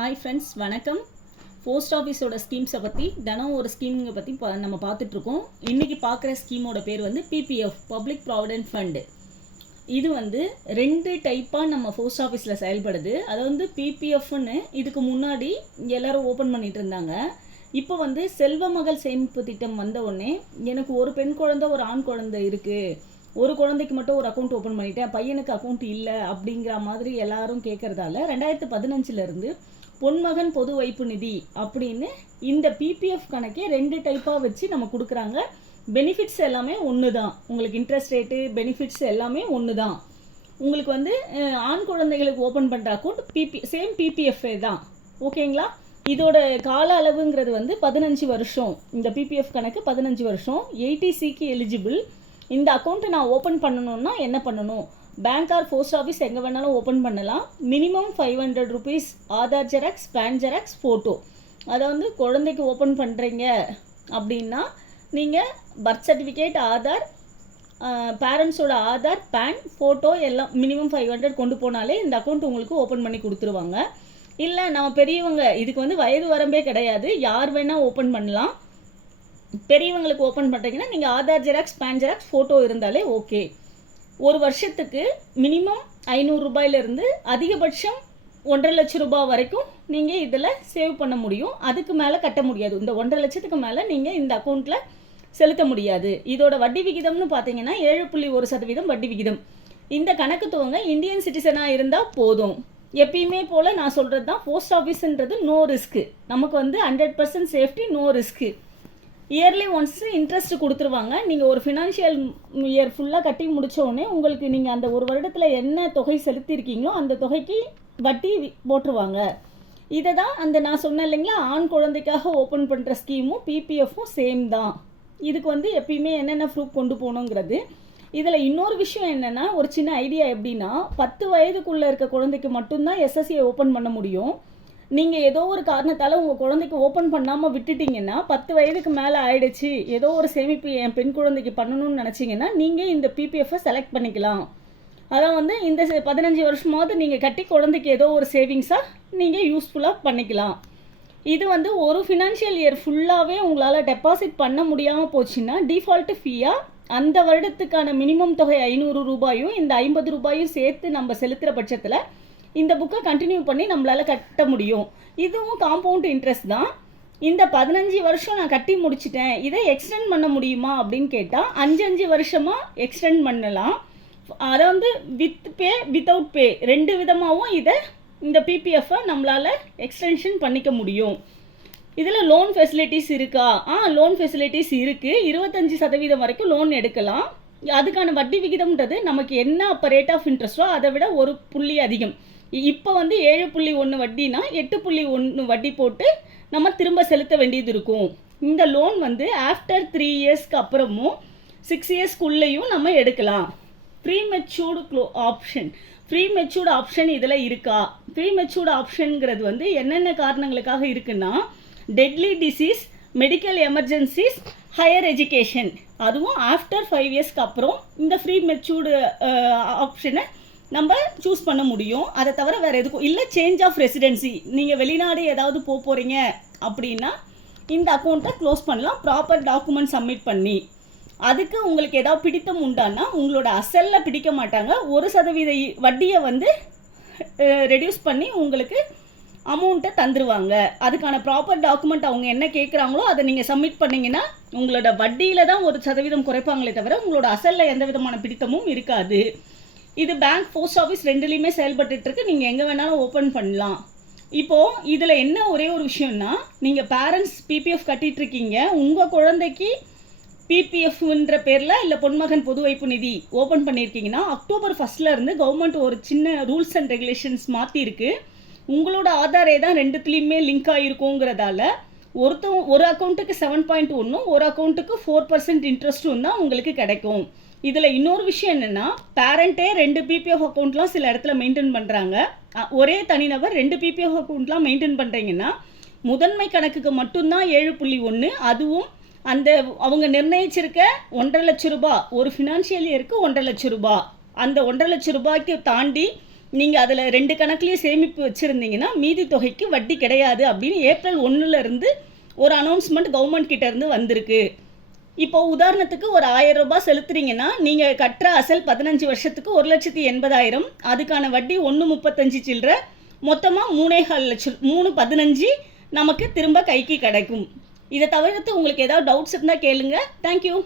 Hi friends, வணக்கம். Post ஆஃபீஸோட ஸ்கீம்ஸை பற்றி தினம் ஒரு ஸ்கீமுங்க பற்றி நம்ம பார்த்துட்ருக்கோம். இன்றைக்கி பார்க்குற ஸ்கீமோட பேர் வந்து பிபிஎஃப், பப்ளிக் ப்ராவிடென்ட் ஃபண்டு. இது வந்து 2 டைப்பாக நம்ம போஸ்ட் ஆஃபீஸில் செயல்படுது. அதை வந்து பிபிஎஃப்னு இதுக்கு முன்னாடி எல்லோரும் ஓப்பன் பண்ணிகிட்டு இருந்தாங்க. இப்போ வந்து செல்வ மகள் சேமிப்பு திட்டம் வந்த உடனே எனக்கு ஒரு பெண் குழந்தை ஒரு ஆண் குழந்தை இருக்குது, ஒரு குழந்தைக்கு மட்டும் ஒரு அக்கௌண்ட் ஓப்பன் பண்ணிட்டேன், பையனுக்கு அக்கௌண்ட் இல்லை அப்படிங்கிற மாதிரி எல்லாரும் கேட்குறதால 2015 பொன்மகன் பொது வைப்பு நிதி அப்படின்னு இந்த பிபிஎஃப் கணக்கே 2 டைப்பாக வச்சு நம்ம கொடுக்குறாங்க. பெனிஃபிட்ஸ் எல்லாமே ஒன்று தான். உங்களுக்கு இன்ட்ரெஸ்ட் ரேட்டு, பெனிஃபிட்ஸ் எல்லாமே ஒன்று தான். உங்களுக்கு வந்து ஆண் குழந்தைகளுக்கு ஓப்பன் பண்ணுற அக்கௌண்ட் சேம் பிபிஎஃப்ஏ தான். ஓகேங்களா? இதோட கால அளவுங்கிறது வந்து 15 வருஷம். இந்த பிபிஎஃப் கணக்கு 15 வருஷம். 80Cக்கு எலிஜிபிள். இந்த அக்கௌண்ட்டை நான் ஓப்பன் பண்ணணுன்னா என்ன பண்ணணும்? பேங்க் ஆர் போஸ்ட் ஆஃபீஸ் எங்கே வேணாலும் ஓப்பன் பண்ணலாம். Minimum 500 rupees Aadhaar xerox, PAN xerox, photo. அதை வந்து குழந்தைக்கு ஓப்பன் பண்ணுறீங்க அப்படின்னா நீங்கள் பர்த் சர்டிஃபிகேட், ஆதார், பேரண்ட்ஸோட ஆதார், பேன், ஃபோட்டோ எல்லாம் மினிமம் 500 கொண்டு போனாலே இந்த அக்கௌண்ட் உங்களுக்கு ஓப்பன் பண்ணி கொடுத்துருவாங்க. இல்லை நம்ம பெரியவங்க, இதுக்கு வந்து வயது வரம்பே கிடையாது, யார் வேணால் ஓப்பன் பண்ணலாம். பெரியவங்களுக்கு ஓப்பன் பண்ணுறீங்கன்னா நீங்கள் Aadhaar xerox, PAN xerox, photo இருந்தாலே ஓகே. ஒரு வருஷத்துக்கு மினிமம் 500 ரூபாயிலிருந்து அதிகபட்சம் 1.5 லட்சம் ரூபாய் வரைக்கும் நீங்கள் இதில் சேவ் பண்ண முடியும். அதுக்கு மேலே கட்ட முடியாது. இந்த 1.5 லட்சத்துக்கு மேலே நீங்கள் இந்த அக்கௌண்ட்டில் செலுத்த முடியாது. இதோட வட்டி விகிதம்னு பார்த்தீங்கன்னா 7.1% வட்டி விகிதம். இந்த கணக்கு துவங்க இந்தியன் சிட்டிசனாக இருந்தால் போதும். எப்பயுமே போல் நான் சொல்கிறது தான், போஸ்ட் ஆஃபீஸுன்றது நோ ரிஸ்க்கு. நமக்கு வந்து 100% safety, no risk. Yearly once interest கொடுத்துருவாங்க. நீங்கள் ஒரு ஃபினான்ஷியல் இயர் ஃபுல்லாக கட்டி முடித்தோடனே உங்களுக்கு நீங்கள் அந்த ஒரு வருடத்தில் என்ன தொகை செலுத்தியிருக்கீங்களோ அந்த தொகைக்கு வட்டி போட்டுருவாங்க. இதை தான் அந்த நான் சொன்னேன் இல்லைங்களா, ஆண் குழந்தைக்காக ஓப்பன் பண்ணுற ஸ்கீமும் பிபிஎஃப்பும் சேம் தான். இதுக்கு வந்து எப்பயுமே என்னென்ன ப்ரூஃப் கொண்டு போகணுங்கிறது. இதில் இன்னொரு விஷயம் என்னென்னா, ஒரு சின்ன ஐடியா எப்படின்னா, 10 வயதுக்குள்ளே இருக்க குழந்தைக்கு மட்டும்தான் எஸ்எஸ்சியை ஓப்பன் பண்ண முடியும். நீங்கள் ஏதோ ஒரு காரணத்தால் உங்கள் குழந்தைக்கு ஓப்பன் பண்ணாமல் விட்டுட்டிங்கன்னா, 10 வயதுக்கு மேலே ஆயிடுச்சு, ஏதோ ஒரு சேமிப்பு என் பெண் குழந்தைக்கு பண்ணணும்னு நினச்சிங்கன்னா நீங்கள் இந்த பிபிஎஃப்பை செலக்ட் பண்ணிக்கலாம். அதான் வந்து இந்த 15 வருஷமாவது நீங்கள் கட்டி குழந்தைக்கு ஏதோ ஒரு சேவிங்ஸாக நீங்கள் யூஸ்ஃபுல்லாக பண்ணிக்கலாம். இது வந்து ஒரு ஃபினான்ஷியல் இயர் ஃபுல்லாகவே உங்களால் டெபாசிட் பண்ண முடியாமல் போச்சுன்னா டிஃபால்ட்டு ஃபீயாக அந்த வருடத்துக்கான மினிமம் தொகை 500 ரூபாயும் இந்த 50 ரூபாயும் சேர்த்து நம்ம செலுத்துகிற பட்சத்தில் இந்த புக்கை கண்டினியூ பண்ணி நம்மளால் கட்ட முடியும். இதுவும் காம்பவுண்ட் இன்ட்ரெஸ்ட் தான். இந்த 15 வருஷம் நான் கட்டி முடிச்சிட்டேன், இதை எக்ஸ்டெண்ட் பண்ண முடியுமா அப்படின்னு கேட்டால் 5 வருஷமாக எக்ஸ்டெண்ட் பண்ணலாம். அதை வந்து வித் பே, வித்தவுட் பே 2 விதமாகவும் இதை இந்த பிபிஎஃப்பை நம்மளால் எக்ஸ்டென்ஷன் பண்ணிக்க முடியும். இதில் லோன் ஃபெசிலிட்டிஸ் இருக்கா? லோன் ஃபெசிலிட்டிஸ் இருக்குது. 25% வரைக்கும் லோன் எடுக்கலாம். அதுக்கான வட்டி விகிதம்ன்றது நமக்கு என்ன அப்போ ரேட் ஆஃப் இன்ட்ரெஸ்ட்டோ அதை விட 1 புள்ளி அதிகம். இப்போ வந்து 7.1 வட்டினா 8.1 வட்டி போட்டு நம்ம திரும்ப செலுத்த வேண்டியது இருக்கும். இந்த லோன் வந்து ஆஃப்டர் 3 இயர்ஸ்க்கு அப்புறமும் 6 இயர்ஸ்க்குள்ளேயும் நம்ம எடுக்கலாம். ப்ரீ மெச்சூர்டு ஆப்ஷன் இதில் இருக்கா? ப்ரீ மெச்சூர்டு ஆப்ஷனுங்கிறது வந்து என்னென்ன காரணங்களுக்காக இருக்குன்னா, deadly disease, medical emergencies, higher education. அதுவும் ஆஃப்டர் 5 இயர்ஸ்க்கு அப்புறம் இந்த ப்ரீ மெச்சூர்டு ஆப்ஷனை நம்ம சூஸ் பண்ண முடியும். அதை தவிர வேறு எதுக்கும் இல்லை. சேஞ்ச் ஆஃப் ரெசிடென்சி, நீங்கள் வெளிநாடு ஏதாவது போகிறீங்க அப்படின்னா இந்த அக்கௌண்ட்டை க்ளோஸ் பண்ணலாம், ப்ராப்பர் டாக்குமெண்ட் சப்மிட் பண்ணி. அதுக்கு உங்களுக்கு ஏதாவது பிடித்தம் உண்டானா உங்களோட அசலில் பிடிக்க மாட்டாங்க, 1% வட்டியை வந்து ரெடியூஸ் பண்ணி உங்களுக்கு அமௌண்ட்டை தந்துடுவாங்க. அதுக்கான ப்ராப்பர் டாக்குமெண்ட் அவங்க என்ன கேட்குறாங்களோ அதை நீங்கள் சப்மிட் பண்ணிங்கன்னா உங்களோட வட்டியில் தான் 1% குறைப்பாங்களே தவிர உங்களோட அசலில் எந்த விதமான பிடித்தமும் இருக்காது. இது பேங்க், போஸ்ட் ஆஃபீஸ் 2லையுமே செயல்பட்டுருக்கு. நீங்கள் எங்கே வேணாலும் ஓப்பன் பண்ணலாம். இப்போது இதில் என்ன ஒரே ஒரு விஷயம்னா, நீங்கள் பேரண்ட்ஸ் பிபிஎஃப் கட்டிகிட்ருக்கீங்க, உங்கள் குழந்தைக்கு பிபிஎஃப்ன்ற பேரில் இல்லை பொன்மகன் பொது வைப்பு நிதி ஓப்பன் பண்ணியிருக்கீங்கன்னா அக்டோபர் 1 கவர்மெண்ட் ஒரு சின்ன ரூல்ஸ் அண்ட் ரெகுலேஷன்ஸ் மாற்றிருக்கு. உங்களோட ஆதாரே தான் 2த்துலேயுமே லிங்க் ஆகிருக்குங்கிறதால ஒரு அக்கௌண்ட்டுக்கு 7.1, ஒரு அக்கௌண்ட்டுக்கு 4% இன்ட்ரெஸ்ட்டும் தான் உங்களுக்கு கிடைக்கும். இதில் இன்னொரு விஷயம் என்னென்னா, பேரண்ட்டே 2 பிபிஎஃப் அக்கௌண்ட்லாம் சில இடத்துல மெயின்டைன் பண்ணுறாங்க. ஒரே தனிநபர் 2 பிபிஎஃப் அக்கௌண்ட்லாம் மெயின்டைன் பண்ணுறீங்கன்னா முதன்மை கணக்குக்கு மட்டும்தான் 7.1. அதுவும் அந்த அவங்க நிர்ணயிச்சிருக்க 1.5 லட்சம் ரூபாய், ஒரு ஃபினான்ஷியல் இயருக்கு 1.5 லட்சம் ரூபாய். அந்த 1.5 லட்சம் ரூபாய்க்கு தாண்டி நீங்கள் அதில் 2 கணக்குலேயும் சேமிப்பு வச்சுருந்தீங்கன்னா மீதி தொகைக்கு வட்டி கிடையாது அப்படின்னு ஏப்ரல் 1 ஒரு அனௌன்ஸ்மெண்ட் கவர்மெண்ட் கிட்டேருந்து வந்திருக்கு. இப்போ உதாரணத்துக்கு ஒரு 1000 ரூபாய் செலுத்துறீங்கன்னா நீங்கள் கட்டுற அசல் 15 வருஷத்துக்கு 1,80,000, அதுக்கான வட்டி 1,35 சில்லற, மொத்தமாக 3,15 லட்சம், 3,15 நமக்கு திரும்ப கைக்கு கிடைக்கும். இதை தவிர்த்து உங்களுக்கு ஏதாவது டவுட்ஸ் இருந்தால் கேளுங்க. தேங்க்யூ.